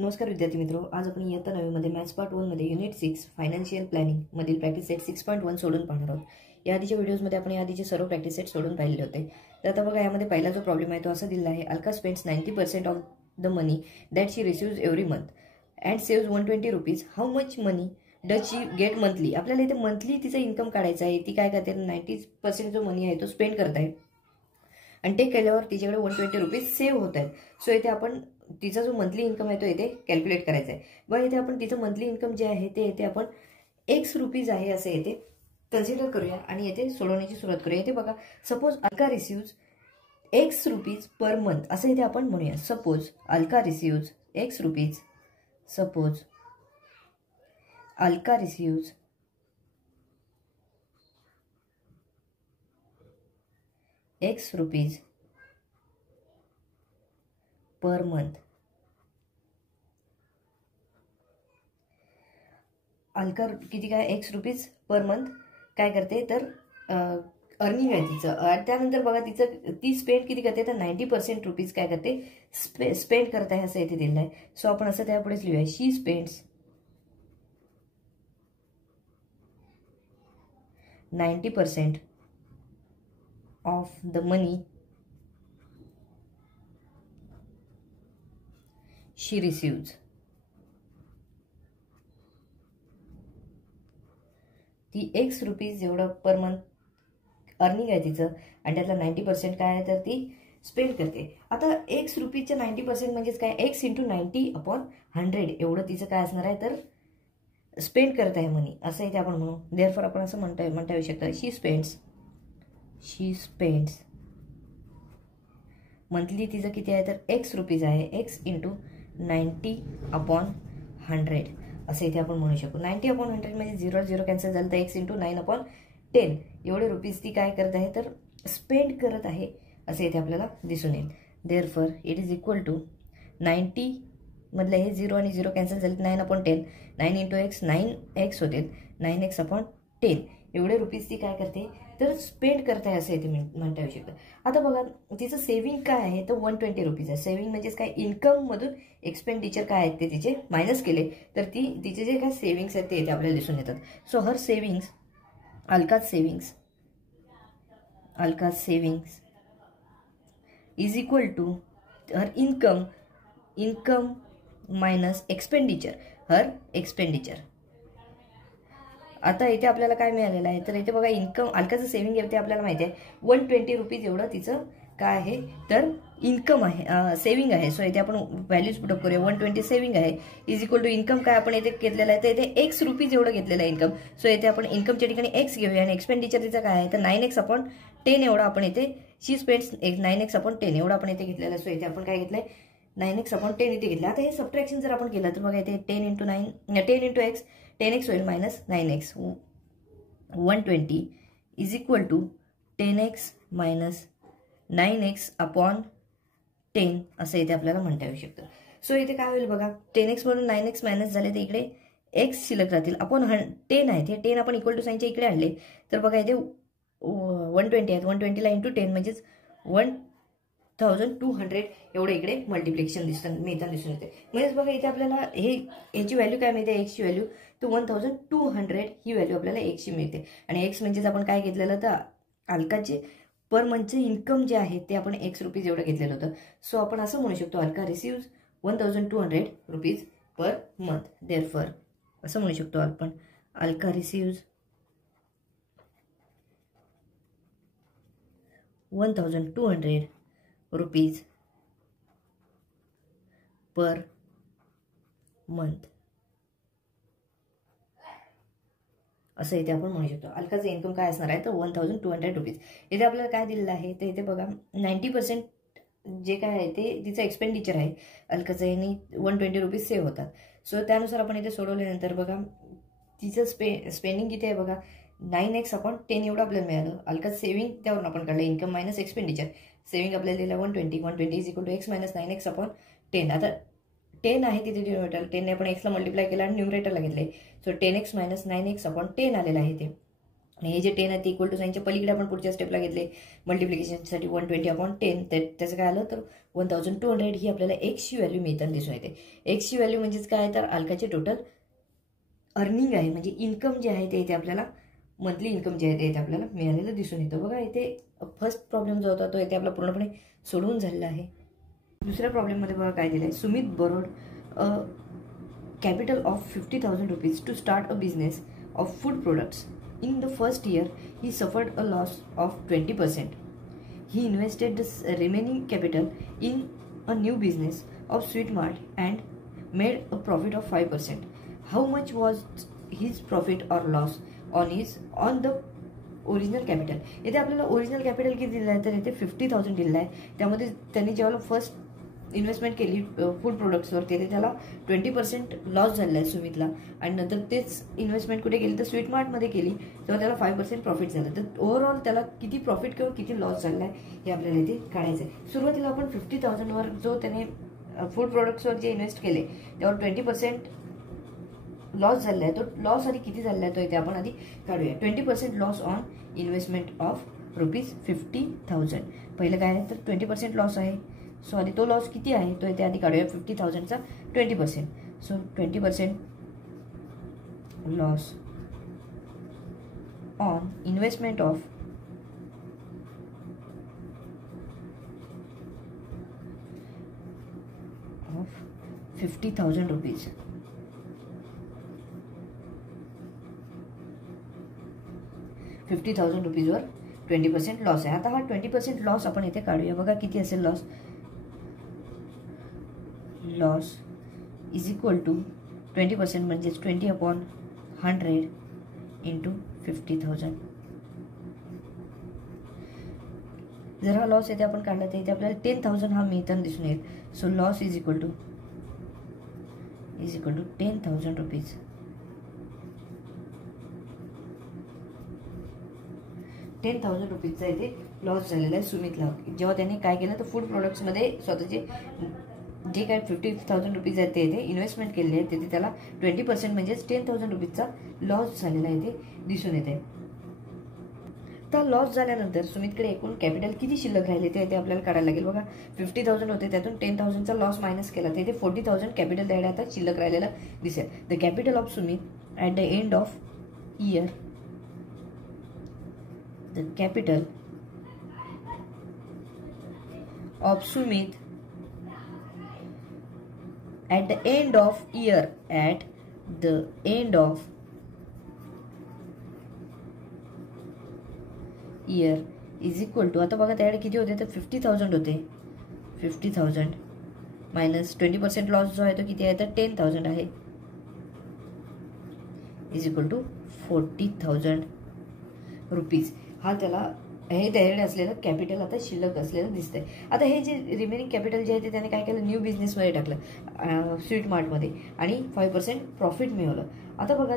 नमस्कार विद्यार्थी मित्रों, आज आपण इयत्ता 9वी मध्ये मॅथ्स पार्ट 1 मध्ये युनिट 6 फायनान्शियल प्लॅनिंग मधील प्रॅक्टिस सेट 6.1 सोडून पाहणार आहोत। या आधीच्या व्हिडिओजमध्ये आपण या आधीचे सर्व प्रॅक्टिस सेट सोडून पाहिले होते। तर आता बघा, यामध्ये पहिला जो प्रॉब्लेम आहे तो असा दिलेला आहे, Alka spends 90% of the money that she receives every month and saves 120 rupees, how much money does she get monthly. आपल्याला इथे मंथली तिचा इन्कम काढायचा आहे। ती काय करते, 90% जो मनी आहे तो स्पेंड करत आहे आणि ते केल्यावर तिच्याकडे 120 रुपीज सेव्ह होत आहेत। सो इथे आपण तिचा जो मंथली इन्कम आहे तो इथे कॅल्क्युलेट करायचा आहे। बघा, इथे आपण तिचं मंथली इन्कम जे आहे ते इथे आपण एक्स रुपीज आहे असे इथे कन्सिडर करूया आणि इथे सोडवण्याची सुरुवात करूया। इथे बघा, suppose Alka receives x rupees per month असं इथे आपण म्हणूया। Suppose Alka receives x rupees, suppose Alka receives x rupees per month. Alka किती काय एक्स रुपीज पर मंथ काय करते तर अर्निंग आहे तिचं। त्यानंतर बघा, तिचं ती स्पेंड किती करते तर 90% रुपीज काय करते स्पेंड करत आहे असं इथे दिलेलं आहे। सो आपण असं त्यापुढेच लिहूया, शी स्पेंड्स 90% ऑफ द मनी शी रिसीव्ज। ती एक्स रुपीज एवढं पर मंथ अर्निंग आहे तिचं आणि त्यातला 90% काय आहे तर ती स्पेंड करते। आता एक्स रुपीजच्या 90% म्हणजेच काय, एक्स इंटू 90/100 एवढं तिचं काय असणार आहे तर स्पेंड करत आहे मनी असं इथे आपण म्हणू। देअरफॉर आपण असं म्हणता येऊ शकतं, शी स्पेंड्स मंथली तिचं किती आहे तर एक्स रुपीज आहे, एक्स इंटू 90/100 असं इथे आपण म्हणू शकतो। 90/100 म्हणजे 0 0 कॅन्सल झालं तर एक्स इंटू 9/10 एवढे रुपीज ती काय करत आहे तर स्पेंड करत आहे असं इथे आपल्याला दिसून येईल। Therefore it is equal to 90 मधलं हे 0 आणि 0 कॅन्सल झाले, 9/10, 9 इंटू एक्स 9x होते, 9x/10 एवढे रुपीज ती काय करते तर स्पेंड करत आहे असं इथे म्हणता येऊ शकतं। आता बघा, तिचं सेव्हिंग काय आहे तर 120 रुपीज आहे। सेव्हिंग म्हणजेच काय, इन्कम मधून एक्सपेंडिचर काय आहेत ते तिचे मायनस केले तर तिचे जे काय सेव्हिंग्स आहेत ते इथे आपल्याला दिसून येतात। So her savings, Alka's savings is equal to her income minus expenditure, her expenditure. आता इथे आपल्याला काय मिळालेलं आहे तर इथे बघा, इन्कम अलकाचं सेव्हिंग आहे ते आपल्याला माहिती आहे 120 रुपीज एवढं तिचं काय आहे तर इन्कम आहे, सेव्हिंग आहे। सो इथे आपण व्हॅल्यूज पुटअप करूया, 120 सेव्हिंग आहे इज इक्वल टू इन्कम काय आपण इथे घेतलेलं आहे तर इथे एक्स रुपीज एवढं घेतलेलं आहे इन्कम। सो इथे आपण इन्कमच्या ठिकाणी एक्स घेऊया आणि एक्सपेंडिचर तिचं काय आहे तर 9x/10 एवढं आपण इथे शी स्पेंड्स 9x/10 एवढं आपण इथे घेतलेलं आहे। सो इथे आपण काय घेतलंय 9x/10 इथे घेतलं। आता हे सबट्रॅक्शन जर आपण केलं तर बघा, इथे 10 इंटू एक्स 10x होईल minus 9x, 120 is equal to 10x minus 9x/10 असं इथे आपल्याला म्हणता येऊ शकतं। सो इथे काय होईल बघा, 10x म्हणून 9x मायनस झाले तर इकडे x शिल्लक राहतील, आपण 10 आहेत, हे 10 आपण इक्वल टू साईनच्या इकडे आणले तर बघा इथे 120 आहेत, 120 ला इंटू 10 म्हणजेच 1200 एवढे इकडे मल्टिप्लिकेशन दिसून येते। म्हणजेच बघा, इथे आपल्याला ह्याची व्हॅल्यू काय मिळते, एक्सची व्हॅल्यू तर 1200 ही व्हॅल्यू आपल्याला एक्सची मिळते। आणि एक्स म्हणजेच आपण काय घेतलेलं तर अलकाचे पर मंथचे इन्कम जे आहे ते आपण एक्स रुपीज एवढं घेतलेलं होतं। सो आपण असं म्हणू शकतो, Alka receives 1200 rupees per month. Therefore असं म्हणू शकतो आपण, Alka receives 1200 rupees per month असं इथे आपण म्हणू शकतो। अलकाचं इन्कम काय असणार आहे तर 1200 रुपीज। इथे आपल्याला काय दिलेलं आहे तर इथे बघा, 90% जे काय आहे ते तिचं एक्सपेंडिचर आहे अलकाचं, यांनी 120 रुपीज सेव्ह होतात। सो त्यानुसार आपण इथे सोडवल्यानंतर बघा, तिचं स्पेंडिंग किती आहे बघा, 9x/10 एवढं आपल्याला मिळालं। अलकाचं सेव्हिंग त्यावरून आपण काढलं, इन्कम मायनस एक्सपेंडिचर। सेव्हिंग आपल्याला दिलं 120 is equal to x minus 9x/10। आता 10 आहे तिथे डिनोमिनेटर, 10ने आपण एक्सला मल्टिप्लाय केला आणि न्यूमरेटरला घेतले। सो 10x मायनस 9x/10 आलेला आहे ते आणि हे जे 10 आहे ते इक्वल टू साईनच्या पलीकडे आपण पुढच्या स्टेपला घेतले मल्टिप्लिकेशनसाठी 120/10. त्याचं काय आलं तर 1200 ही आपल्याला एक्सची व्हॅल्यू मिळताना दिसून येते. एक्सची व्हॅल्यू म्हणजेच काय तर अल्काचे टोटल अर्निंग आहे, म्हणजे इन्कम जे आहे ते इथे आपल्याला मंथली इन्कम जे आहे ते इथे आपल्याला मिळालेलं दिसून येतं. बघा इथे फर्स्ट प्रॉब्लेम जो होता तो इथे आपला पूर्णपणे सोडवून झालेला आहे. दुसऱ्या प्रॉब्लेममध्ये बघा काय दिलं आहे, Sumit borrowed a capital of 50,000 rupees to start a business of food products. In the first year, he suffered a loss of 20%. He invested the remaining capital in a new business of Sweet Mart and made a profit of 5%. How much was his profit or loss on the original capital? इथे आपल्याला original capital किती दिलं आहे तर इथे 50,000 दिलं आहे. त्यामध्ये त्यांनी जेव्हा फर्स्ट इन्व्हेस्टमेंट केली फूड प्रोडक्ट्सवर तिथे त्याला 20% लॉस झालेला आहे सुमितला, आणि नंतर तेच इन्व्हेस्टमेंट कुठे केली तर स्वीट मार्टमध्ये केली तेव्हा त्याला 5% प्रॉफिट झालं. तर ओव्हरऑल त्याला किती प्रॉफिट किंवा किती लॉस झाला आहे हे आपल्याला इथे काढायचं आहे. सुरुवातीला आपण 50,000वर जो त्याने फूड प्रोडक्ट्सवर जे इन्व्हेस्ट केले त्यावर 20% लॉस झालेला आहे. तो लॉस आधी किती झालेला आहे तो इथे आपण आधी काढूया. 20% लॉस ऑन इन्व्हेस्टमेंट ऑफ ₹50,000. पहिलं काय आहे तर 20% लॉस आहे. सो आधी तो लॉस किती आहे तो इथे आधी काढूया 50,000चा 20%. So 20% loss on investment of ₹50,000. 50,000 रुपीजवर 20% loss आहे. आता हा 20% लॉस आपण इथे काढूया. बघा किती असेल loss. Loss is equal to 20% म्हणजेच 20/100 इंटू 50,000. जर हा लॉस इथे आपण काढला तर इथे आपल्याला 10,000 हा मिळताना दिसून येईल. So loss is equal to 10,000 rupees. 10,000 रुपीजचा इथे लॉस झालेला आहे सुमितला. जेव्हा त्यांनी काय केलं तर फूड प्रोडक्ट्समध्ये स्वतःचे जे काय 50,000 रुपीज आहेत ते इथे इन्व्हेस्टमेंट केलेले आहे तिथे त्याला 20% म्हणजेच 10,000 रुपीजचा लॉस झालेला इथे दिसून येते. तर लॉस झाल्यानंतर सुमितकडे एकूण कॅपिटल किती शिल्लक राहिले ते इथे आपल्याला काढायला लागेल. बघा 50,000 होते त्यातून 10,000चा लॉस मायनस केला तर इथे 40,000 कॅपिटल द्यायला आता शिल्लक राहिलेला दिसेल. The capital of Sumit at the end of year, the capital of Sumit at the end of year is equal to, आता बघा त्याकडे किती होते तर 50,000 होते. 50,000 मायनस 20% लॉस जो आहे तो किती आहे तर 10,000 आहे, इज इक्वल टू 40,000 रुपीज. हा त्याला हे त्याच्याकडे असलेलं कॅपिटल आता शिल्लक असलेलं दिसतंय. आता हे जे रिमेनिंग कॅपिटल जे आहे ते त्याने काय केलं न्यू बिझनेसमध्ये टाकलं स्वीट मार्टमध्ये आणि 5% प्रॉफिट मिळवलं. आता बघा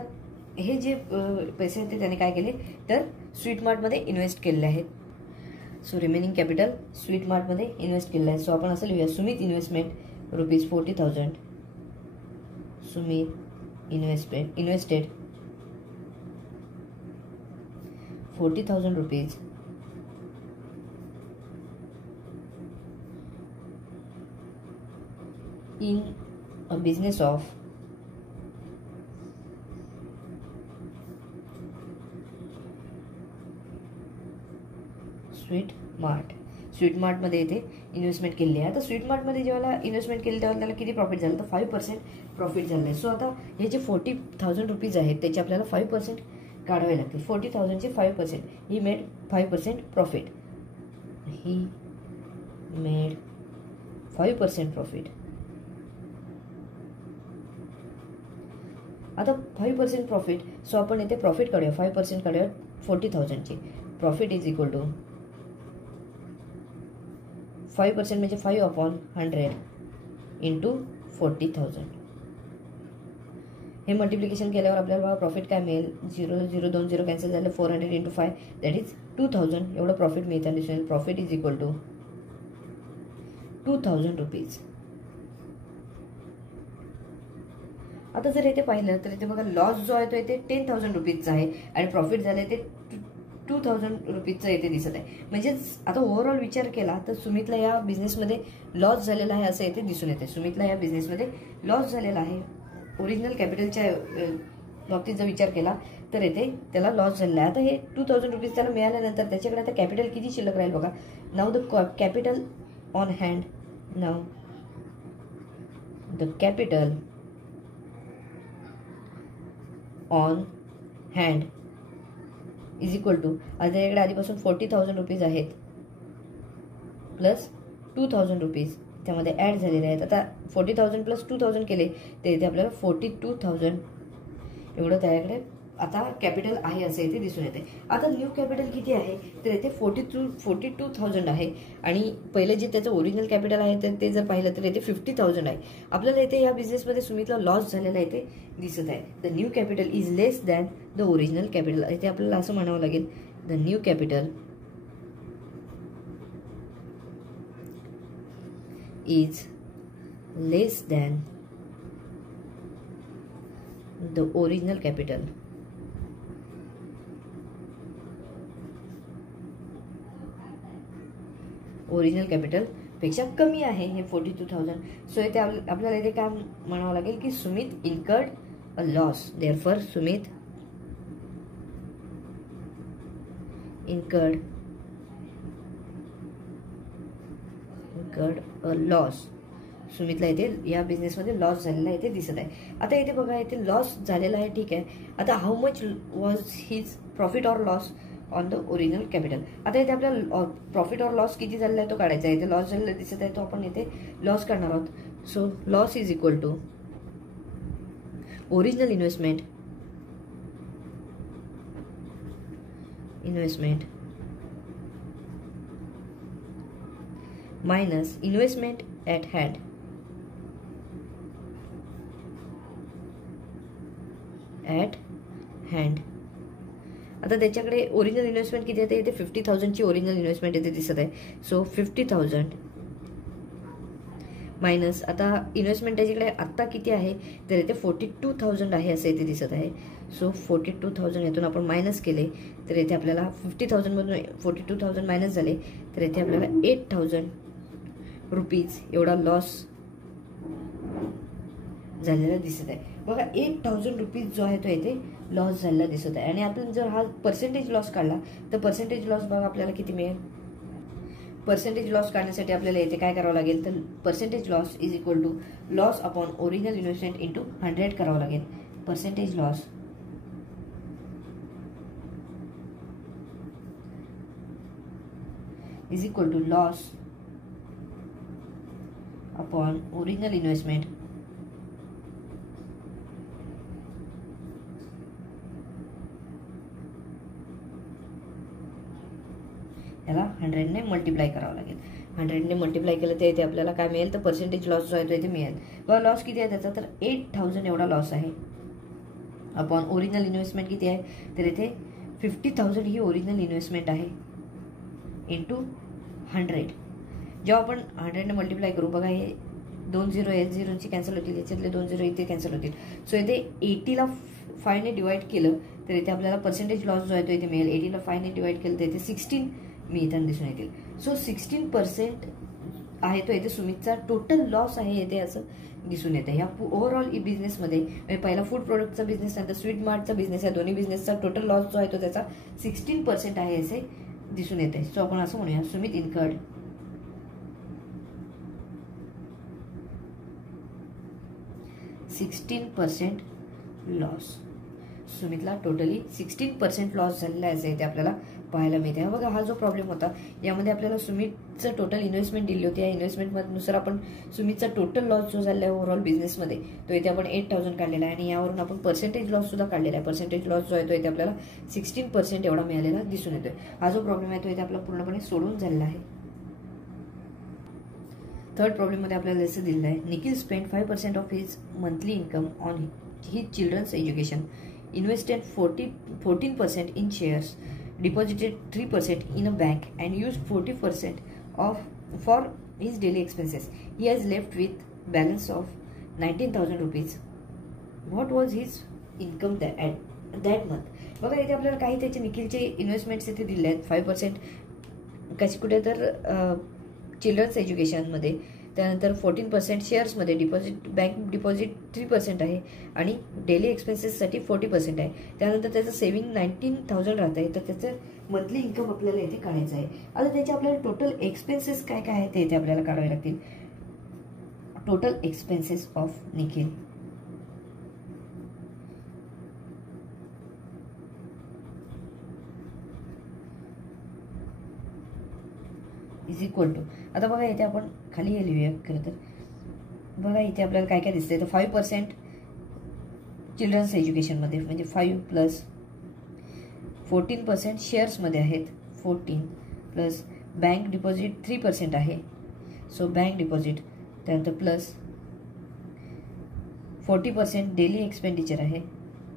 हे जे पैसे आहेत ते त्याने काय केले तर स्वीट मार्टमध्ये इन्व्हेस्ट केलेले आहेत. सो रिमेनिंग कॅपिटल स्वीट मार्टमध्ये इन्व्हेस्ट केलेलं आहे. सो आपण असं लिहूया Sumit investment ₹40,000. Sumit invested 40,000 rupees in a business of sweet मार्टमध्ये इथे इन्व्हेस्टमेंट केली आहे. आता स्वीट मार्टमध्ये जेव्हा इन्व्हेस्टमेंट केली तेव्हा त्याला किती प्रॉफिट झालं तर 5% प्रॉफिट झालं आहे. सो आता हे जे 40,000 रुपीज आहेत त्याचे आपल्याला 5% काढावे लागतील. 40,000चे 5%, he made 5% profit. He made 5% profit. आता 5% प्रॉफिट. सो आपण इथे प्रॉफिट काढूया. 5% काढूया 40,000ची. प्रॉफिट इज इक्वल टू 5% म्हणजे 5/100 इंटू 40,000. हे मल्टिप्लिकेशन केल्यावर आपल्याला प्रॉफिट काय मिळेल 0,020 कॅन्सल झालं 400 इंटू 5 दॅट इज 2,000 एवढं प्रॉफिट मिळताना दिसेल. Profit is equal to 2,000 rupees. आता जर इथे पाहिलं तर इथे बघा लॉस जो आहे तो इथे 10,000 रुपीजचा आहे आणि प्रॉफिट झालं ते 2000 रुपीजचा येथे दिसत आहे. म्हणजेच आता ओव्हरऑल विचार केला तर सुमितला या बिझनेसमध्ये लॉस झालेला आहे असं येथे दिसून येते. सुमितला या बिझनेसमध्ये लॉस झालेला आहे. ओरिजिनल कॅपिटलच्या बाबतीत जर विचार केला तर येथे त्याला लॉस झालेला आहे. आता हे 2000 रुपीज त्याला मिळाल्यानंतर त्याच्याकडे आता कॅपिटल किती शिल्लक राहील बघा. Now the capital on hand, now the capital on hand is equal to, आता त्याच्याकडे आधीपासून 40,000 रुपीज आहेत प्लस 2,000 रुपीज त्यामध्ये ॲड झालेले आहेत. आता 40,000 प्लस 2,000 केले तर इथे आपल्याला 42,000 एवढं त्याच्याकडे आता कॅपिटल आहे असं इथे दिसून येते. आता न्यू कॅपिटल किती आहे तर इथे 42,000 आहे आणि पहिलं जे त्याचं ओरिजिनल कॅपिटल आहे तर ते जर पाहिलं तर इथे 50,000 आहे. आपल्याला इथे या बिझनेसमध्ये सुमितला लॉस झालेला इथे दिसत आहे. The new capital is less than the original capital. इथे आपल्याला असं म्हणावं लागेल the new capital is less than the original capital. Original capital पेक्षा कमी आहे हे 42,000. सो इथे आपल्याला इथे काय म्हणावं लागेल की Sumit incurred a loss. Therefore Sumit incurred a loss. सुमितला इथे या बिझनेसमध्ये लॉस झालेला इथे दिसत आहे. आता इथे बघा इथे लॉस झालेला आहे, ठीक आहे. आता how much was his profit or loss on the original capital. आता इथे आपल्याला प्रॉफिट ऑर लॉस किती झालेला आहे तो काढायचा आहे. इथे लॉस झालेला दिसत आहे तो आपण इथे लॉस काढणार आहोत. So loss is equal to original investment minus investment at hand आता त्याच्याकडे ओरिजिनल इन्व्हेस्टमेंट किती येते इथे 50,000ची ओरिजिनल इन्व्हेस्टमेंट इथे दिसत आहे. सो 50,000 मायनस आता इन्व्हेस्टमेंट त्याच्याकडे आत्ता किती आहे तर इथे 42,000 आहे असं इथे दिसत आहे. सो 42,000 यातून आपण मायनस केले तर इथे आपल्याला 50,000मधून 42,000 मायनस झाले तर इथे आपल्याला 8,000 रुपीज एवढा लॉस झालेला दिसत आहे. बघा 8,000 रुपीज जो आहे तो इथे लॉस झालेला दिसत आहे. आणि आपण जर हा पर्सेंटेज लॉस काढला तर पर्सेंटेज लॉस बघा आपल्याला किती मिळेल. पर्सेंटेज लॉस काढण्यासाठी आपल्याला इथे काय करावं लागेल तर percentage loss is equal to loss upon original investment into 100 करावं लागेल. Percentage loss is equal to loss upon original investment याला 100ने मल्टिप्लाय करावं लागेल. 100ने मल्टिप्लाय केलं तर इथे आपल्याला काय मिळेल तर पर्सेंटेज लॉस जो आहे तो इथे मिळेल. बघा लॉस किती आहे त्याचा तर 8,000 एवढा लॉस आहे. अपॉन ओरिजिनल इन्व्हेस्टमेंट किती आहे तर इथे 50,000 ही ओरिजिनल इन्व्हेस्टमेंट आहे इंटू 100. जेव्हा आपण 100ने मल्टिप्लाय करू बघा हे 2 0 0ची कॅन्सल होतील, याच्यातले 2 0 इथे कॅन्सल होतील. सो इथे 80ला 5ने डिवाइड केलं तर इथे आपल्याला पर्सेंटेज लॉस जो आहे तो इथे मिळेल. 80ला 5ने डिवाइड केलं तर इथे 16 मिळताना दिसून येतील. सो 16% आहे तो इथे सुमितचा टोटल लॉस आहे येते असं दिसून येतं. ह्या ओव्हरऑल ई बिझनेसमध्ये पहिला फूड प्रोडक्टचा बिझनेस नंतर स्वीट मार्टचा बिझनेस, या दोन्ही बिझनेसचा टोटल लॉस जो आहे तो त्याचा 16% आहे असे दिसून येते. सो आपण असं म्हणूया सुमित इन्कर्ड 16% लॉस. सुमितला टोटली 16% लॉस झालेला आहे इथे आपल्याला पाहायला मिळते. बघा हा जो प्रॉब्लेम होता यामध्ये आपल्याला सुमितचं टोटल इन्व्हेस्टमेंट दिली होती. या इन्व्हेस्टमेंटनुसार आपण सुमितचा टोटल लॉस जो झालेला आहे ओव्हरऑल बिझनेसमध्ये तो इथे आपण 8,000 काढलेला आहे आणि यावरून आपण पर्सेंटेज लॉस सुद्धा काढलेला आहे. पर्सेंटेज लॉस जो आहे तो इथे आपल्याला 16% एवढा मिळालेला दिसून येतोय. हा जो प्रॉब्लेम आहे तो इथे आपला पूर्णपणे सोडून झालेला आहे. थर्ड प्रॉब्लेममध्ये आपल्याला असं दिलेलं आहे Nikhil spend 5% of his monthly income on his children's education, invested 14% in shares, deposited 3% in a bank and used 40% for his daily expenses. He has left with balance of 19,000 rupees. What was his income at that month? बघा इथे आपल्याला काही त्याचे निखिलचे investments इथे दिले आहेत 5%, कशी कुठे तर चिल्ड्रन्स एज्युकेशनमध्ये, त्यानंतर 14% शेअर्समध्ये, डिपॉझिट बँक डिपॉझिट 3% आहे आणि डेली एक्सपेन्सेससाठी 40% आहे. त्यानंतर त्याचं सेव्हिंग 19,000 राहत आहे. तर त्याचं मंथली इन्कम आपल्याला इथे काढायचं आहे. आता त्याचे आपल्याला टोटल एक्सपेन्सेस काय काय आहे ते इथे आपल्याला काढावे लागतील. Total expenses of Nikhil is equal to, आता बघा इथे आपण खाली हे लिहूया. खरं तर बघा इथे आपल्याला काय काय दिसतंय, तर 5% चिल्ड्रन्स एज्युकेशनमध्ये, म्हणजे 5 प्लस 14% शेअर्समध्ये आहेत, 14 प्लस बँक डिपॉझिट 3% आहे. सो बँक डिपॉझिट, त्यानंतर प्लस 40% डेली एक्सपेंडिचर आहे,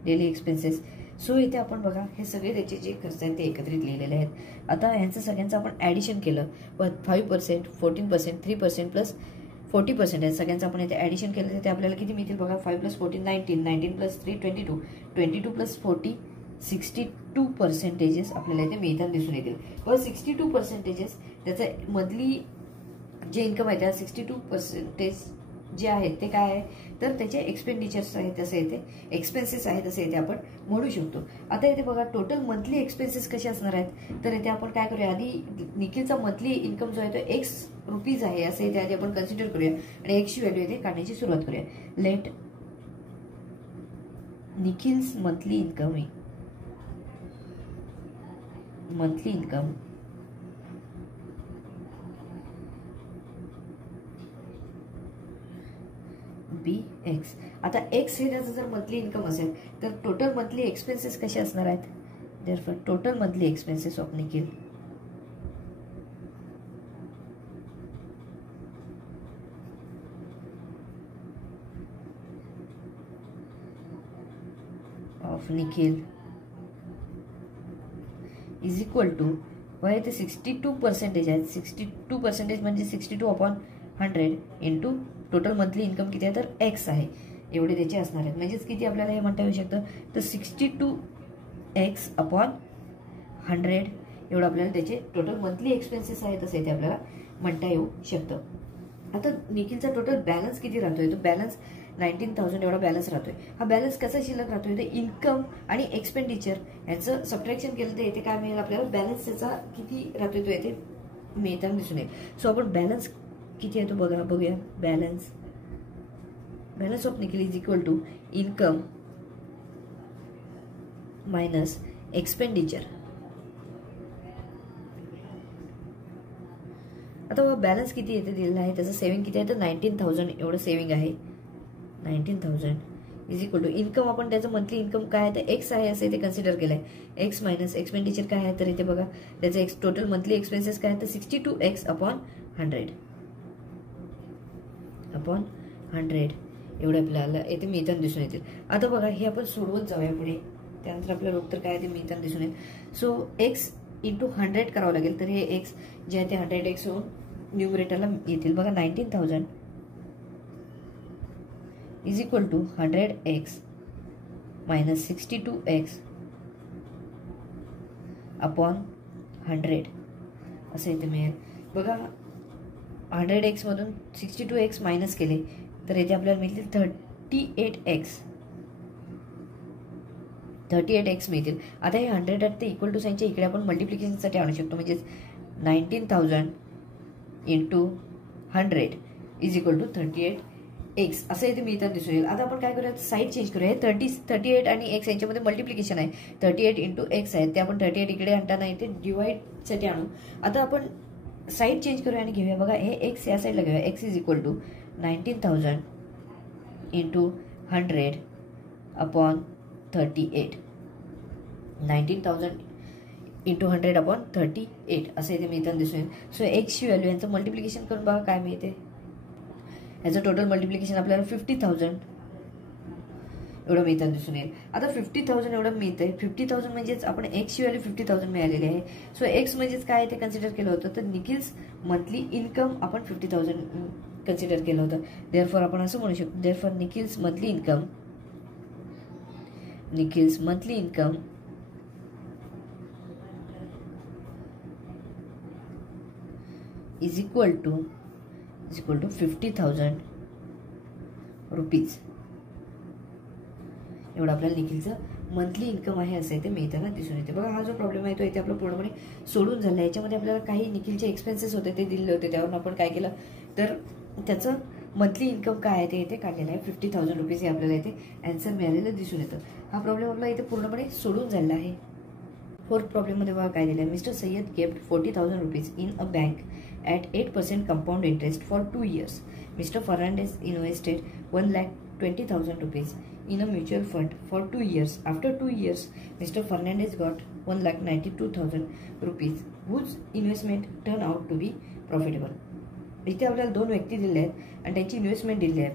डेली एक्सपेन्सेस. सो इथे आपण बघा हे सगळे त्याचे जे खर्च आहेत ते एकत्रित लिहिलेले आहेत. आता ह्यांचं सगळ्यांचं आपण ॲडिशन केलं, 5%, 14%, 3% प्लस 40% आहे. सगळ्यांचं आपण इथे ॲडिशन केलं तर ते आपल्याला किती मिळतील बघा. 5 प्लस 14 19, 19 प्लस 3 22, 22 प्लस 40 62% आपल्याला इथे मिळताना दिसून येतील. पण 62% त्याचं मंथली जे इन्कम आहे त्या 62% जे आहेत ते काय आहे, तर त्याचे एक्सपेंडिचर्स आहेत तसे इथे, एक्सपेन्सेस आहेत तसे इथे आपण म्हणू शकतो. आता इथे बघा टोटल मंथली एक्सपेन्सेस कसे असणार आहेत, तर इथे आपण काय करूया, आधी निखिलचा मंथली इन्कम जो आहे तो X रुपीज आहे असं इथे आधी आपण कन्सिडर करूया आणि X ची व्हॅल्यू इथे काढण्याची सुरुवात करूया. Let Nikhil's monthly income BX. आता X हे त्याचं जर मंथली इन्कम असेल तर टोटल मंथली एक्सपेन्सेस कसे असणार आहेत, therefore total monthly expenses of Nikhil is equal to, वय ते 62% आहेत. 62% म्हणजे 62/100 इंटू टोटल मंथली इन्कम किती आहे तर X आहे, एवढे त्याचे असणार आहेत. म्हणजेच किती आपल्याला हे म्हणता येऊ शकतं, तर 62x/100 एवढं आपल्याला त्याचे टोटल मंथली एक्सपेन्सेस आहेत असे ते आपल्याला म्हणता येऊ शकतं. आता निखिलचा टोटल बॅलन्स किती राहतोय, तो बॅलन्स 19,000 एवढा बॅलन्स राहतोय. हा बॅलन्स कसा शिल्लक राहतोय, तर इन्कम आणि एक्सपेंडिचर यांचं सबट्रॅक्शन केलं तर इथे काय मिळेल आपल्याला, बॅलन्स त्याचा किती राहतोय तो इथे मिळताना दिसून येईल. सो आपण बॅलन्स किती आहे तो बघूया. Balance of Nikhil is equal to income minus expenditure. आता बॅलन्स किती येते दिलेला आहे, त्याचं सेव्हिंग किती आहे तर 19,000 एवढं सेव्हिंग आहे. 19,000 इज इक्वल टू इन्कम, आपण त्याचं मंथली इन्कम काय आहे तर X आहे असं इथे कन्सिडर केलंय. X मायनस एक्सपेंडिचर काय आहे तर इथे बघा त्याचं टोटल मंथली एक्सपेन्सेस काय आहे तर 62x/100 एवढं आपल्याला इथे मिळताना दिसून येतील. आता बघा हे आपण सोडवत जाऊया पुढे, त्यानंतर आपल्याला उत्तर काय ते मिळताना दिसून येईल. सो X इंटू 100 करावं लागेल, तर हे X जे आहे ते 100x होऊन न्यूमरेटरला येतील. बघा 19,000 is equal to 100x minus 62x/100 असं इथे मिळेल. बघा 100x मधून 62x मायनस केले तर इथे आपल्याला मिळतील 38x मिळतील. आता हे 100 आहेत ते इक्वल टू साईनच्या इकडे आपण मल्टिप्लिकेशनसाठी आणू शकतो, म्हणजेच 19,000 into 100 is equal to 38x असं इथे मिळताना दिसून येईल. आता आपण काय करूया, साईड चेंज करूया. 38 आणि x यांच्यामध्ये मल्टिप्लिकेशन आहे, 38 इंटू x आहे, ते आपण 38 इकडे आणताना इथे डिवाइडसाठी आणू. आता आपण साईड चेंज करूया आणि घेऊया. बघा हे x या साईडला घेऊया. x is equal to 19,000 into 100/38. 19,000 into 100/38 असं इथे मिळताना दिसून येईल. सो x ची व्हॅल्यू यांचं मल्टिप्लिकेशन करून बघा काय मिळते. याचं टोटल मल्टिप्लिकेशन आपल्याला 50,000 एवढं मिळताना दिसून येईल. आता 50,000 एवढं मिळतंय. 50,000 म्हणजेच आपण x ची व्हॅल्यू 50,000 मिळालेली आहे. सो x म्हणजेच काय ते कन्सिडर केलं होतं, तर निखिल्स मंथली इन्कम आपण 50,000 कन्सिडर केलं होतं. देअरफॉर आपण असं म्हणू शकतो, therefore Nikhil's monthly income is equal to 50,000 rupees एवढं आपल्याला निखिलचं मंथली इन्कम आहे असं इथे मिळताना दिसून येते. बघा हा जो प्रॉब्लेम आहे तो इथे आपला पूर्णपणे सोडून झाला. याच्यामध्ये आपल्याला काही निखिलचे एक्सपेन्सेस होते ते दिलेले होते, त्यावरून आपण काय केलं तर त्याचं मंथली इन्कम काय आहे ते इथे काढलेलं आहे. 50,000 रुपीज हे आपल्याला इथे ॲन्सर मिळालेलं दिसून येतं. हा प्रॉब्लेम आपला इथे पूर्णपणे सोडून झालेला आहे. फोर्थ प्रॉब्लेममध्ये बघा काय दिलं आहे. Mister Sayyad kept 40,000 rupees in a bank at 8% compound interest for 2 years. Mister Fernandes invested 1,20,000 rupees in a mutual fund for 2 years. After 2 years, Mr. Fernandez got 1,92,000 rupees, whose investment turned out to be profitable. इथे आपल्याला दोन व्यक्ती दिले आहेत आणि त्यांची investment दिली आहे.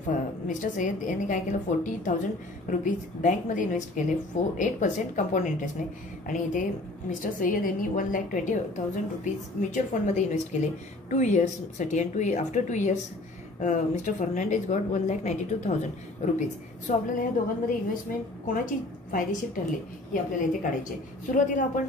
मिस्टर सय्यद यांनी काय केलं 40,000 रुपीज बँकमध्ये इन्व्हेस्ट केले 8% कंपाऊंड इंटरेस्टने, आणि इथे मिस्टर सय्यद यांनी 1,20,000 रुपीज म्युच्युअल फंडमध्ये इन्व्हेस्ट केले 2 yearsसाठी, आणि after 2 years mister Fernandes got 1,92,000 rupees. So आपल्याला या दोघांमध्ये इन्व्हेस्टमेंट कोणाची फायदेशीर ठरली हे आपल्याला इथे काढायचे. सुरुवातीला आपण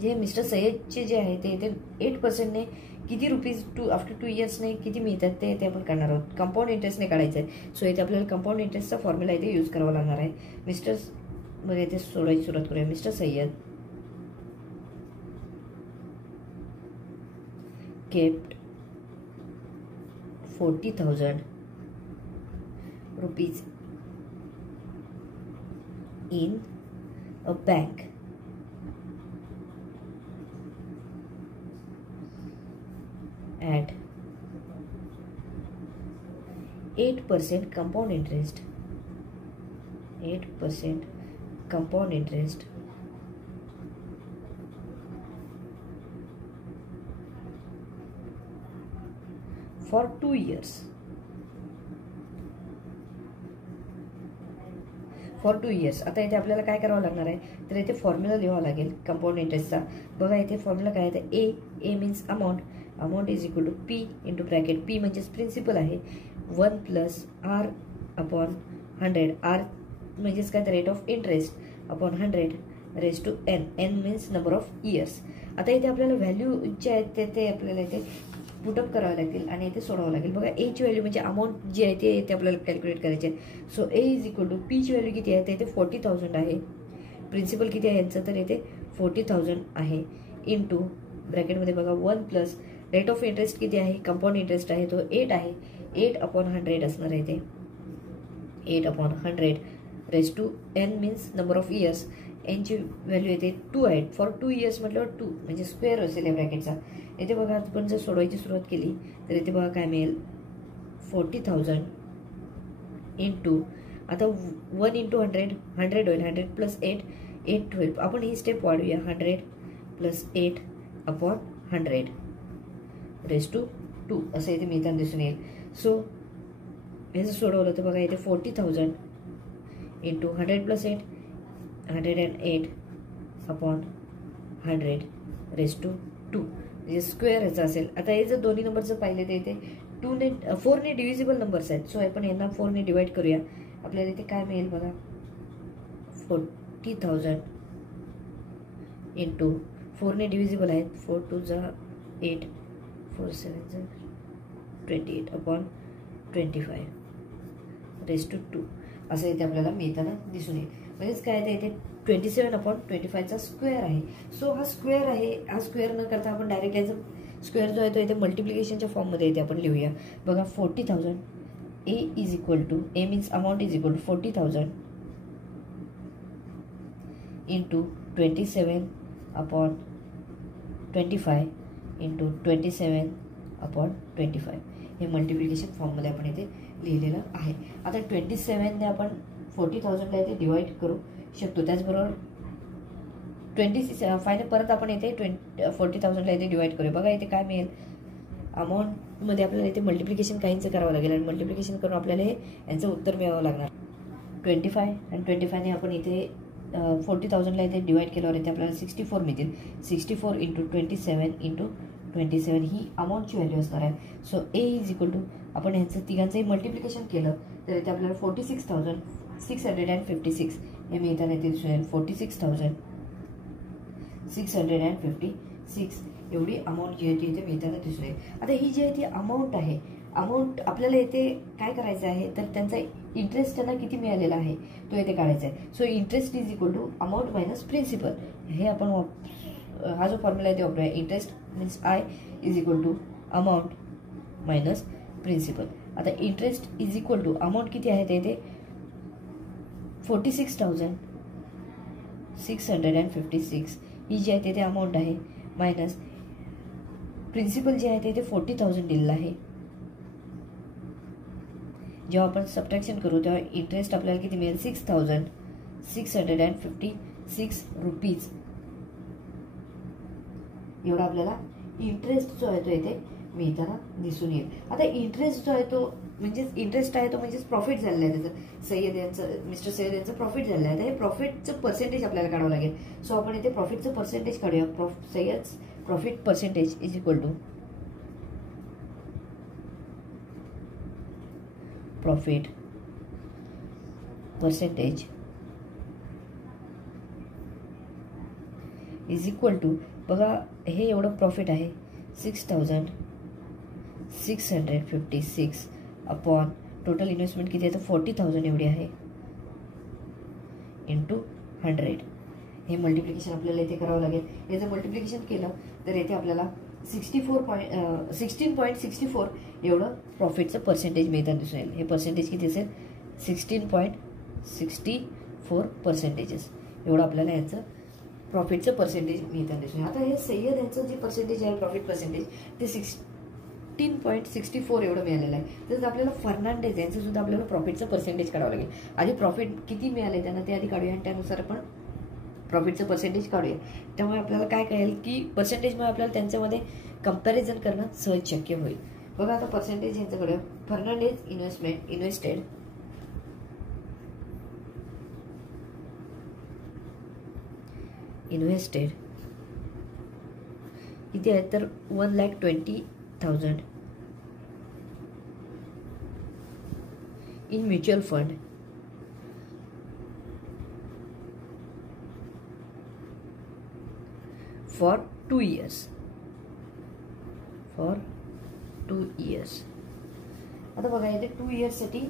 जे मिस्टर सय्यदचे जे आहे ते इथे 8%ने किती रुपीज आफ्टर 2 yearsने किती मिळतात ते इथे आपण करणार आहोत. कंपाऊंड इंटरेस्टने काढायचं आहे. सो इथे आपल्याला कंपाऊंड इंटरेस्टचा फॉर्म्युला इथे यूज करावा लागणार आहे. बघा इथे सोडायची सुरुवात करूया. Mister Sayyad kept 40,000 rupees in a bank at 8% compound interest. 8% compound interest for 2 years. For 2 years. आता इथे आपल्याला काय करावं लागणार आहे तर इथे फॉर्म्युला लिहावा लागेल कंपाऊंड इंटरेस्टचा. बघा इथे फॉर्म्युला काय आहे, A means amount is equal to P into bracket. P म्हणजेच प्रिन्सिपल आहे 1 + R अपॉन 100. आर म्हणजेच काय तर rate of interest upon 100 raise to n. N means number of years. आता इथे आपल्याला व्हॅल्यू जे आहेत ते आपल्याला इथे पुटअप करावं लागतील आणि इथे सोडावं लागेल. बघा एची व्हॅल्यू म्हणजे अमाऊंट जी आहे ते आपल्याला कॅल्क्युलेट करायचे आहे. So A is equal to पीची व्हॅल्यू किती आहे तर इथे 40,000 आहे. प्रिन्सिपल किती आहे यांचं तर इथे 40,000 आहे इंटू ब्रॅकेटमध्ये बघा 1 + रेट ऑफ इंटरेस्ट किती आहे कंपाऊंड इंटरेस्ट आहे तो 8 आहे. 8 अपॉन 100 असणार आहे इथे 8 upon 100 raise to n means number of years. एनची व्हॅल्यू येते 2 आहे. फॉर 2 years म्हटल्यावर 2 म्हणजे स्क्वेअर असेल या ब्रॅकेटचा. इथे बघा आपण जर सोडवायची सुरुवात केली तर इथे बघा काय मिळेल 40,000 इंटू आता 1 × 100 100 होईल. 100 + 8 8 होईल. आपण ही स्टेप वाढूया. 100 + 8 अपॉन 100 रेज टू 2 असं इथे मिळताना दिसून येईल. सो हे जर सोडवलं तर बघा इथे 40,000 इंटू 100 + 8 108 अपॉन 100 रेज टू 2 म्हणजे स्क्वेअर ह्याचा असेल. आता हे जर दोन्ही नंबर जर पाहिले तर इथे 4ने डिव्हिजिबल नंबर्स आहेत. सो आपण यांना 4ने डिवाइड करूया. आपल्याला इथे काय मिळेल बघा 40,000 इंटू 4ने डिव्हिजिबल आहेत 4 × 2 = 8 4 × 7 = 28 अपॉन 25 रेज टू 2 असं इथे आपल्याला मिळताना दिसून येईल. म्हणजेच काय आहे इथे 27 अपॉन 25चा स्क्वेअर आहे. सो हा स्क्वेअर आहे. हा स्क्वेअर न करता आपण डायरेक्ट याचा स्क्वेअर जो आहे तो इथे मल्टिप्लिकेशनच्या फॉर्ममध्ये इथे आपण लिहूया. बघा 40,000 A is equal to A means amount is equal to 40,000 into 27 upon 25 into 27 upon 25 हे मल्टिप्लिकेशन फॉर्ममध्ये आपण इथे लिहिलेलं आहे. आता 27ने आपण 40,000ला इथे डिवाइड करू शकतो. त्याचबरोबर 25 परत आपण इथे 40,000ला इथे डिवाइड करूया. बघा इथे काय मिळेल अमाऊंटमध्ये आपल्याला इथे मल्टिप्लिकेशन काहींचं करावं लागेल आणि मल्टिप्लिकेशन करून आपल्याला हे यांचं उत्तर मिळावं लागणार. 25 आणि 25ने आपण इथे 40,000ला इथे डिवाइड केल्यावर इथे आपल्याला 64 मिळतील. 64 इंटू 27 इंटू 27 ही अमाऊंटची व्हॅल्यू असणार आहे. So A is equal to आपण यांचं तिघांचंही मल्टिप्लिकेशन केलं तर इथे आपल्याला 46,656 हे मिळताना इथे दिसून येईल. 46,656 6 एवढी अमाऊंट जी आहे ती इथे मिळताना दिसून येईल. आता ही जी आहे ती अमाऊंट आहे. अमाऊंट आपल्याला इथे काय करायचं आहे तर त्यांचा इंटरेस्ट त्यांना किती मिळालेला आहे तो इथे काढायचा आहे. So interest is equal to amount minus principal. हे आपण हा जो फॉर्म्युला आहे ते वापरूया. Interest means I is equal to amount minus principal. आता interest is equal to amount किती आहे ते इथे 46,656 ही जी आहे ते अमाऊंट आहे मायनस प्रिन्सिपल जे आहे ते 40,000 दिलेलं आहे. जेव्हा आपण सबट्रॅक्शन करू तेव्हा इंटरेस्ट आपल्याला किती मिळेल 6,656 रुपीज एवढा आपल्याला इंटरेस्ट जो आहे तो इथे मिळताना दिसून येईल. आता इंटरेस्ट जो आहे तो म्हणजेच इंटरेस्ट आहे तो म्हणजेच प्रॉफिट झालेलं आहे त्याचं. मिस्टर सय्यद यांचं प्रॉफिट झालेलं आहे. तर हे प्रॉफिटचं पर्सेंटेज आपल्याला काढावं लागेल. सो आपण इथे प्रॉफिटचं पर्सेंटेज काढूया. Sayyad profit percentage is equal to profit percentage is equal to बघा हे एवढं प्रॉफिट आहे 6,656 अपॉन टोटल इन्व्हेस्टमेंट किती आहे तर 40,000 एवढी आहे इंटू 100. हे मल्टिप्लिकेशन आपल्याला इथे करावं लागेल. याचं मल्टिप्लिकेशन केलं तर इथे आपल्याला 16.64 एवढं प्रॉफिटचं पर्सेंटेज मिळताना दिसून येईल. हे पर्सेंटेज किती असेल 16.64% एवढं आपल्याला याचं प्रॉफिटचं पर्सेंटेज मिळताना दिसून येईल. आता हे सय्यद यांचं जे पर्सेंटेज आहे प्रॉफिट पर्सेंटेज ते 16.64 एवढं मिळालेलं आहे. तसंच आपल्याला फर्नांडेज यांचं सुद्धा आपल्याला प्रॉफिटचं पर्सेंटेज काढावं लागेल. आधी प्रॉफिट किती मिळाले त्यांना ते आधी काढूया आणि त्यानुसार आपण प्रॉफिटचं पर्सेंटेज काढूया. त्यामुळे आपल्याला काय कळेल की पर्सेंटेजमुळे आपल्याला त्यांच्यामध्ये कंपॅरिझन करणं सहज शक्य होईल. बघा आता पर्सेंटेज यांच्याकडे फर्नांडेज इन्व्हेस्टेड किती आहे तर 1,20,000 in mutual fund for 2 years. आता बघा इथे 2 yearsसाठी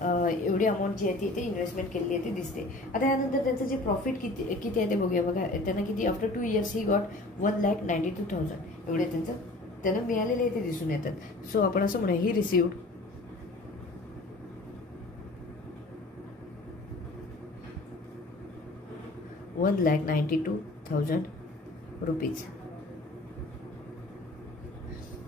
एवढी अमाऊंट जी आहे ती इथे इन्व्हेस्टमेंट केलेली आहे ती दिसते. आता यानंतर त्यांचं जे प्रॉफिट किती आहे ते बघूया. बघा त्यांना किती आफ्टर 2 years ही गॉट 1,92,000 एवढे त्यांना मिळालेले इथे दिसून येतात. सो आपण असं म्हणूया ही रिसिव्ड ₹1,92,000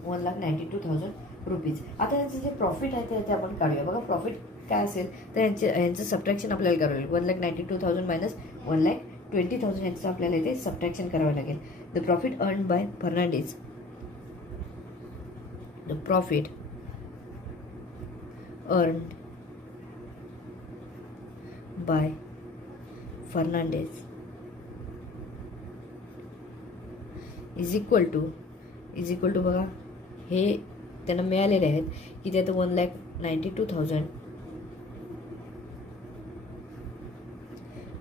₹1,92,000. आता यांचं जे प्रॉफिट आहे ते आपण काढूया. बघा प्रॉफिट काय असेल तर यांचं सबट्रॅक्शन आपल्याला करावं लागेल. 1,92,000 मायनस 1,20,000 यांचं आपल्याला इथे सबट्रॅक्शन करावं लागेल. The profit earn by Fernandes is equal to बघा हे त्यांना मिळालेले आहेत की ते आता 1,92,000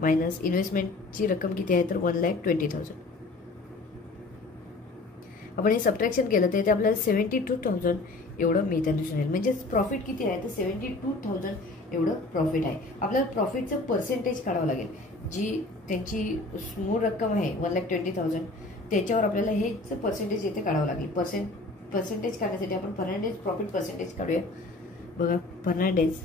मायनस इन्व्हेस्टमेंटची रक्कम किती आहे तर 1,20,000. आपण हे सबट्रॅक्शन केलं तर ते आपल्याला 72,000 एवढं मिळताना दिसून येईल. म्हणजेच प्रॉफिट किती आहे तर 72,000 एवढं प्रॉफिट आहे. आपल्याला प्रॉफिटचं पर्सेंटेज काढावं लागेल. जी त्यांची मूळ रक्कम आहे 1,20,000 त्याच्यावर आपल्याला हे पर्सेंटेज इथे काढावं लागेल. पर्सेंटेज काढण्यासाठी आपण फर्नांडेज प्रॉफिट पर्सेंटेज काढूया. बघा Fernandes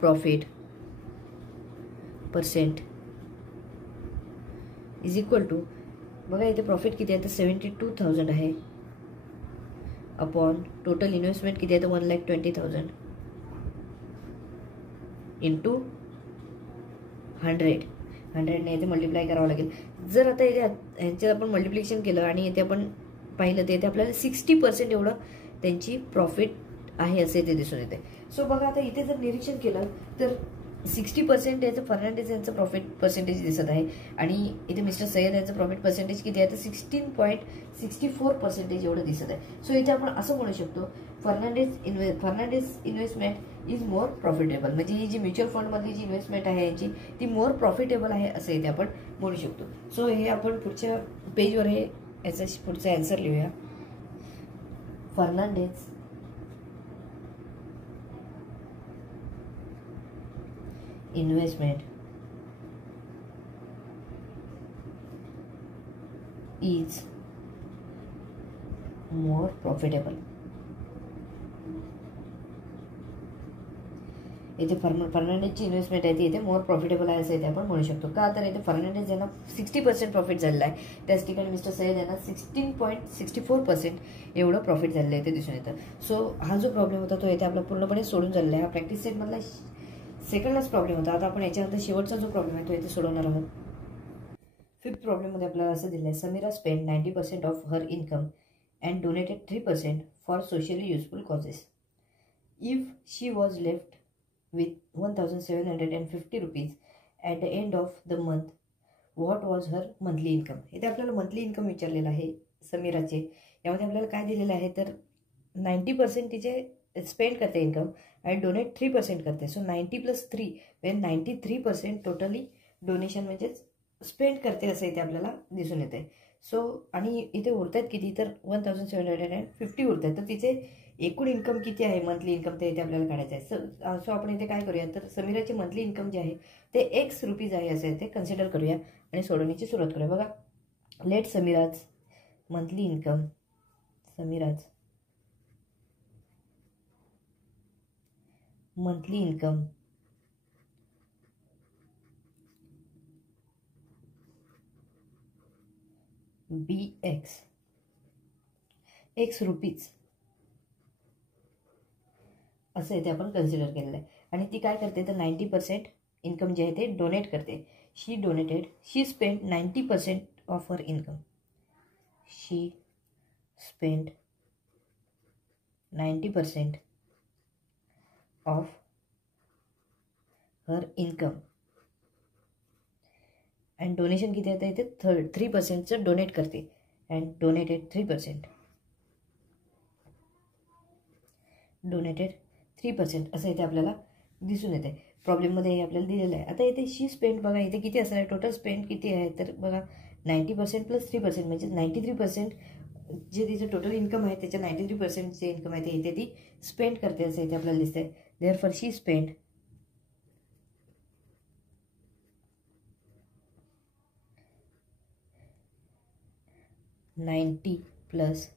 profit percent is equal to बघा इथे प्रॉफिट किती आहे तर 72,000 आहे अपॉन टोटल इन्व्हेस्टमेंट किती आहे तर 1,20,000 इंटू 100ने इथे मल्टिप्लाय करावं लागेल. जर आता इथे ह्यांचे आपण मल्टिप्लिकेशन केलं आणि इथे आपण पाहिलं तर इथे आपल्याला 60% एवढं त्यांची प्रॉफिट आहे असे इथे दिसून येते. सो बघा आता इथे जर निरीक्षण केलं तर 60% याचं फर्नांडेज यांचं प्रॉफिट पर्सेंटेज दिसत आहे आणि इथे मिस्टर सय्यद यांचं प्रॉफिट पर्सेंटेज किती आहे तर 16.64% एवढं दिसत आहे. सो इथे आपण असं म्हणू शकतो Fernandes investment is more profitable, म्हणजे ही जी म्युच्युअल फंडमधली जी इन्व्हेस्टमेंट आहे यांची ती मोर प्रॉफिटेबल आहे असं इथे आपण म्हणू शकतो. सो हे आपण पुढच्या पेजवर हे याचा पुढचा आन्सर लिहूया. Fernandes investment is more profitable. इथे फर्नांडिसची इन्व्हेस्टमेंट आहे ती इथे मोर प्रॉफिटेबल आहे असं इथे आपण म्हणू शकतो. का तर इथे फर्नांडिस यांना 60% प्रॉफिट झालेलं आहे, त्याच ठिकाणी मिस्टर सय्यद यांना 16.64% एवढं प्रॉफिट झालेलं आहे ते दिसून येतं. सो हा जो प्रॉब्लेम होता तो इथे आपला पूर्णपणे सोडून झालेला आहे. हा प्रॅक्टिस सेटमधला सेकंडलाच प्रॉब्लेम होता. आता आपण याच्यानंतर शेवटचा जो प्रॉब्लेम आहे तो इथे सोडवणार आहोत. 5th प्रॉब्लेममध्ये आपल्याला असं दिलं आहे, Sameera spend 90% of her income and donated 3% for socially useful causes. If she was left with 1,750 rupees at the end of the month, what was her monthly income. इथे आपल्याला मंथली इन्कम विचारलेलं आहे समीराचे. यामध्ये आपल्याला काय दिलेलं आहे तर 90% तिचे स्पेंड करते इन्कम आणि डोनेट 3% करते. सो 90 + 3 वेन 93% टोटली डोनेशन म्हणजेच स्पेंड करते असं इथे आपल्याला दिसून येते. सो आणि इथे उरत आहेत किती तर 1,750 उरत आहेत. तर तिचे एकूण इन्कम किती आहे मंथली इन्कम ते इथे आपल्याला काढायचं आहे. सो आपण इथे काय करूया तर समीराची मंथली इन्कम जे आहे ते ₹X आहे असं इथे कन्सिडर करूया आणि सोडवण्याची सुरुवात करूया. बघा, let Sameera's monthly income, Sameera's monthly income BX, ₹X असं इथे आपण कन्सिडर केलेलं आहे. आणि ती काय करते तर 90% इन्कम जे आहे ते डोनेट करते. She spend 90% of her income. She spend 90% of her income and donation किती येतं इथे 3%चं डोनेट करते अँड डोनेटेड 3%. डोनेटेड 3% असं इथे आपल्याला दिसून येते. प्रॉब्लेममध्ये हे आपल्याला दिलेलं आहे. आता इथे शी स्पेंड बघा इथे किती असणार आहे, टोटल स्पेंड किती आहे तर बघा 90% + 3% म्हणजे 93% जे तिचं टोटल इन्कम आहे त्याच्या 93% जे इन्कम आहे ते इथे ती स्पेंड करते असं इथे आपल्याला दिसतंय. Therefore she spend 90 +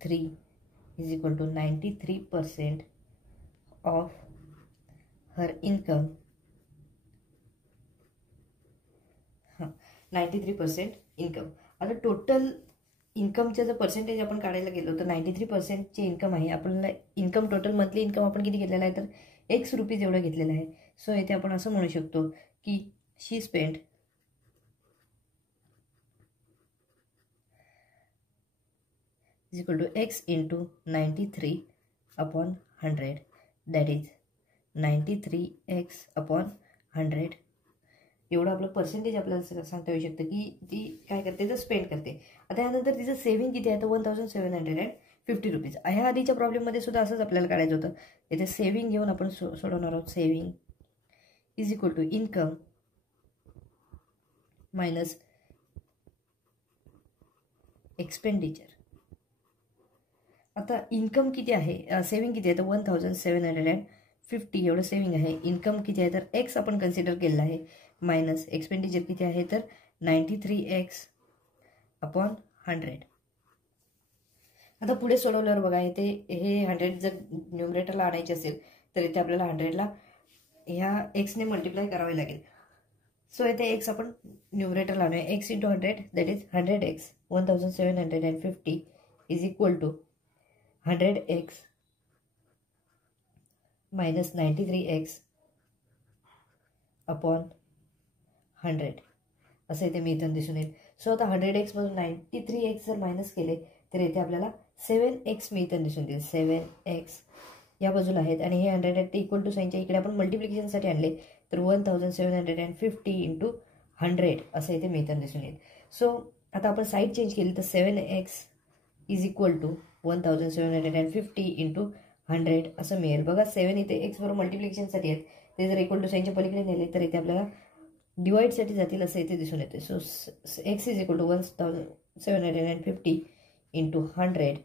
3 = 93% of her income. 93% income. आता टोटल इन्कमचं जर पर्सेंटेज आपण काढायला गेलो तर 93%चे इन्कम आहे. आपल्याला इन्कम टोटल मंथली इन्कम आपण किती घेतलेलं आहे तर ₹X एवढं घेतलेलं आहे. सो इथे आपण असं म्हणू शकतो की she spend X × 93/100 that is 93x/100 एवढं आपलं पर्सेंटेज आपल्याला सांगता येऊ शकतं की ती काय करते तर स्पेंड करते. आता यानंतर तिचं सेव्हिंग किती आहे तर ₹1,750. ह्या आधीच्या प्रॉब्लेममध्ये सुद्धा असंच आपल्याला काढायचं होतं. इथे सेव्हिंग घेऊन आपण सोडवणार आहोत. Saving = income minus expenditure. आता इन्कम किती आहे, सेव्हिंग किती आहे तर 1,750 एवढं सेव्हिंग आहे. इन्कम किती आहे तर X आपण कन्सिडर केलेलं आहे मायनस एक्सपेंडिचर किती आहे तर 93x/100. आता पुढे सोडवल्यावर बघा इथे हे 100 जर न्यूमरेटरला आणायचे असेल तर इथे आपल्याला 100ला ह्या Xने मल्टिप्लाय करावे लागेल. सो इथे X आपण न्यूमरेटरला आणूया. X × 100 that is 100x. 1,750 = 100x minus 93x/100 असं इथे मी इथून दिसून येईल. सो आता 100x मधून 93x जर मायनस केले तर इथे आपल्याला 7x मी इथून दिसून येईल. 7x या बाजूला आहेत आणि हे 100 आहेत ते इक्वल टू साईनच्या इकडे आपण मल्टिप्लिकेशनसाठी आणले तर 1,750 × 100 असं इथे मी इथून दिसून येईल. सो आता आपण साईड चेंज केली तर 7x = 1,750 × 100 असं मिळेल. बघा 7 इथे एक्स बरोबर मल्टिप्लिकेशनसाठी आहेत, ते जर इक्वल टू साईनच्या पलीकडे नेले तर इथे आपल्याला डिवाईडसाठी जातील असं इथे दिसून येते. So x is equal to 1750 into 100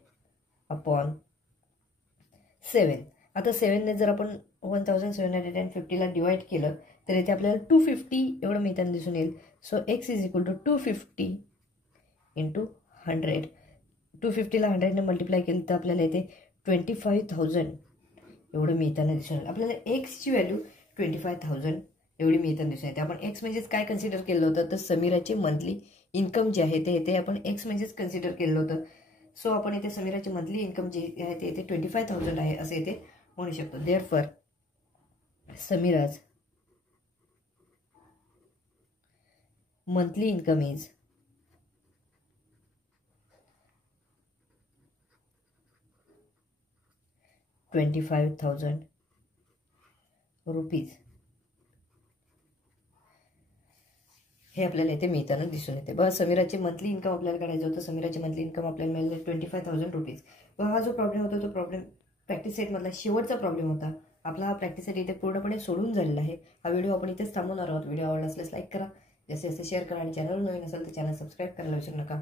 upon 7. आता 7ने जर आपण 1750ला डिवाइड केलं तर इथे आपल्याला 250 एवढं मिळताना दिसून येईल. So x is equal to 250 into 100. 250ला 100ने मल्टिप्लाय केलं तर आपल्याला इथे 25,000 एवढं मिळताना दिसून येईल. आपल्याला एक्सची व्हॅल्यू 25,000 एवढी मिळताना दिसून येते. आपण एक्स म्हणजेच काय कन्सिडर केलं होतं तर समीराचे मंथली इन्कम जे आहे ते आपण एक्स म्हणजेच कन्सिडर केलं होतं. सो आपण इथे समीराचे मंथली इन्कम जे आहे ते इथे 25,000 आहे असं इथे म्हणू शकतो. Therefore Sameera's monthly income is ₹25,000. हे आपल्याला इथे मिळताना दिसून येते. बघा समीराचे मंथली इन्कम आपल्याला काढायचं होतं. समीराचे मंथली इन्कम आपल्याला मिळाले ₹25,000. बघा हा जो प्रॉब्लेम होता तो प्रॉब्लेम प्रॅक्टिस सेटमधला शेवटचा प्रॉब्लेम होता. आपला हा प्रॅक्टिस सेट इथे पूर्णपणे सोडून झालेला आहे. हा व्हिडिओ आपण इथेच थांबवणार आहोत. व्हिडिओ आवडला असल्यास लाईक करा, जसे शेअर करा आणि चॅनल नवीन असेल तर चॅनल सबस्क्राईब करायला विसरू नका.